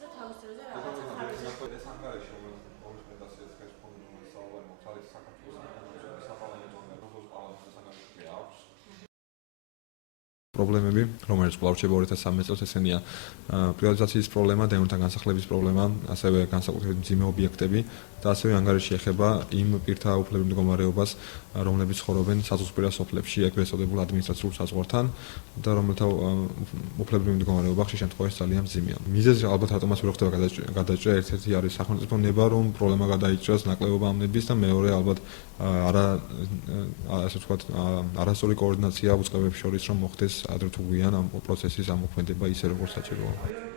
რომ თავის დროზე რაღაცა ხარჯი. ეს ანგარიში რომელიც მეტასიაც ხეს ფონდი რომელიც საუბარი მოხდა არის საქართველოს საპარლამენტო ანგარიშის პარლამენტის ანგარიში აქვს. პრობლემები, რომელიც კვლავ რჩება 2013 წელს, ესენია პრივატიზაციის პრობლემა, დევნილთა განსახლების პრობლემა, ასევე განსაკუთრებით მძიმე ობიექტები და ასევე ანგარიში ეხება იმ პირთა უფლებრივ მდგომარეობას, რომლებიც ცხოვრობენ საზღვისპირა სოფლებში, ეგრეთ წოდებულ ადმინისტრაციულ საზღვართან და რომელთა უფლებრივ მდგომარეობა ხშირ შემთხვევაში ძალიან მძიმეა. მიზეზი ალბათ რატომაც ვერ ხდება გადაჭრა, ერთ-ერთი არის სახელმწიფო ნება, რომ პრობლემა გადაიჭრას ნაკლებობა ამნების და მეორე ალბათ ასე ვთქვათ, არასწორი კოორდინაცია უწყებებს შორის რომ მოხდეს ადრე თუ გვიან ამ პროცესის ამოქმედება ისე როგორც საჭიროა.